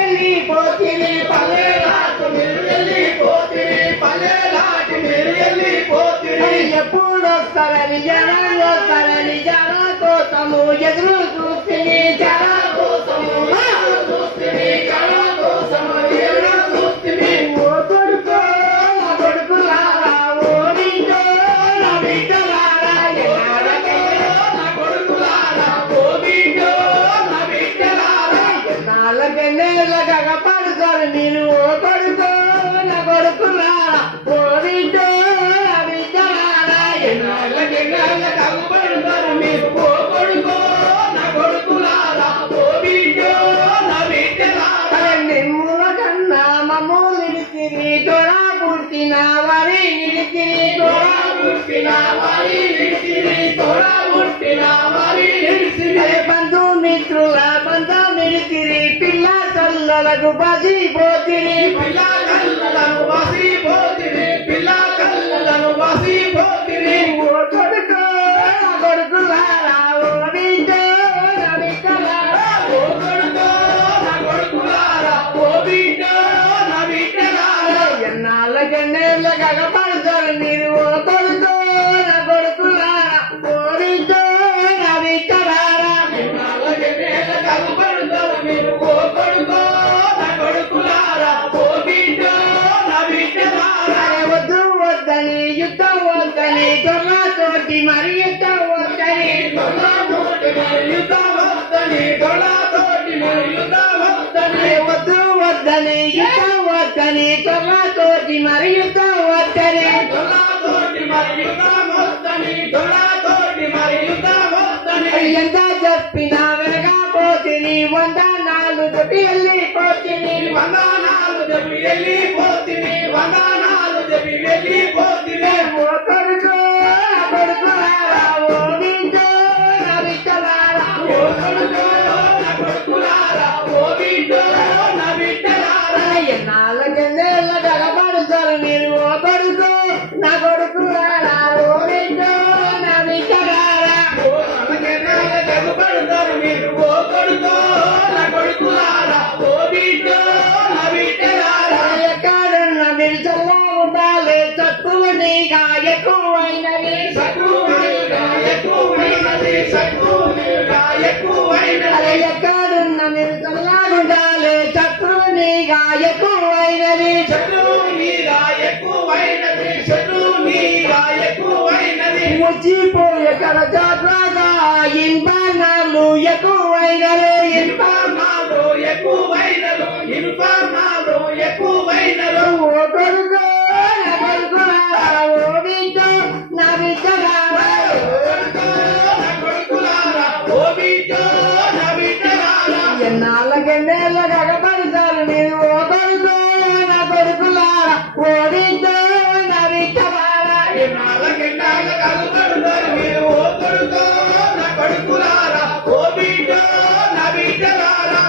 ఎల్లి పోతిరి పల్లెలాటు మీరు వెళ్ళిపోతిరి పల్లెలాటి మీరు వెళ్ళిపోతిరి ఎప్పుడొస్తారని జనం కోసము ఎదురు చూస్తుంది జనం కోసము చూస్తుంది జనం కోసము ఎదురు చూస్తుంది ఓ కొడుకో నా కొడుకులారా ఓ బిడ్డో నా బిడ్డలారా నా కొడుకులారా ఓ బిడ్డో నా బిడ్డలారా నాలుగెన్నేళ్ళగా పడుకోరు మీరు ఓ కొడుకో నా కొడుకులారా ఓ బిడ్డో నా బిడ్డలారా ఎన్నాళ్ళకెన్నాళ్ళగా పడుకోరు మీరు ఓ కొడుకో నా కొడుకులారా ఓ బిడ్డో నా బిడ్డలారా నిమ్ముల కన్నా మమ్మల్ని నిలిచిరి తోడా పుట్టిన వారి నిలిచిరి తోడా పుట్టిన వారి నిలిచిరి తోడా పుట్టిన వారి నిలిచిరి బంధుమిత్రుల బంధం నిలిచిరి పిల్ల కళ్ళలకు బసిపోతిరి పిల్ల కళ్ళలకు బసిపోతిరి పిల్ల కళ్ళలకు బసిపోతిరి ఓ కొడుకో నా కొడుకులారా ఓ బిడ్డో నా బిడ్డలారా ఓ కొడుకో నా కొడుకులారా ఓ బిడ్డో నా బిడ్డలారా ఎన్నాళ్ళకెన్నేళ్ళగా పడతారు మీరు ఓ కొడుకో నా కొడుకులారా ఓ బిడ్డో నా బిడ్డలారా ఎన్నాళ్ళకెన్నేళ్ళగా పడతారు మీరు ఓ కొడుకో నా కొడుకులారా ఓ బిడ్డో నా బిడ్డలారా వద్దు వద్దని యుద్ధం వద్దని దొరతోటి మరి యుద్ధం వద్దని దొరతోటి మరి యుద్ధం వద్దని దొరతోటి మరి యుద్ధం వద్దని వద్దు వద్దని యుద్ధం వద్దని దొరతోటి మరి యుద్ధం వద్దని దొరతోటి మరి యుద్ధం వద్దని దొరతోటి మరి యుద్ధం వద్దని ఎంత చెప్పినా వెనకపోతిని వందనాలు చెప్పి వెళ్ళిపోతిని వందనాలు చెప్పి వెళ్ళిపోతిని వందనాలు చెప్పి వెళ్ళిపోతిని ఓ కొడుకో నా కొడుకులారా ఓ బిడ్డో నా బిడ్డలారా ఓ కొడుకో నా కొడుకులారా ఓ బిడ్డో నా బిడ్డలారా ఎన్నాళ్ళకెన్నేళ్ళగా పడుతారు మీరు ఓ కొడుకో నా కొడుకులారా ఓ బిడ్డో నా బిడ్డలారా ఓ నాలుగెన్నేళ్ళగా పడుతారు మీరు ఓ కొడుకో నా కొడుకులారా ఓ బిడ్డో నా బిడ్డలారా ఎక్కడున్న మీరు చల్లా ఉండాలి తక్కువనిగా ఎక్కువైనది తక్కువనిగా ఎక్కువైనది తక్కువనిగా ఎక్కువైనది ఎక్కడున్న మీరు చల్లా ఉండాలి తక్కువనిగా ఎక్కువైనది చదువునిగా ఎక్కువైనది చదువునిగా ఎక్కువైనది ముచ్చిపోయే కరజాగా ఇంపనాలు ఎక్కువైనది ఇంపనాలు ఎక్కువైనది ఇంపనాలు ఎక్కువైనది ఓ కొడుకో నా కొడుకులారా ఓ బిడ్డో నా బిడ్డలారా ఓ కొడుకో నా కొడుకులారా ఓ బిడ్డో నా బిడ్డలారా ఎన్నాళ్ళకెన్నేళ్ళగా పడతారు మీరు ఓ కొడుకో నా కొడుకులారా ఓ బిడ్డో నా బిడ్డలారా ఎన్నాళ్ళకెన్నాళ్ళగా పడతారు మీరు ఓ కొడుకో నా కొడుకులారా ఓ బిడ్డో నా బిడ్డలారా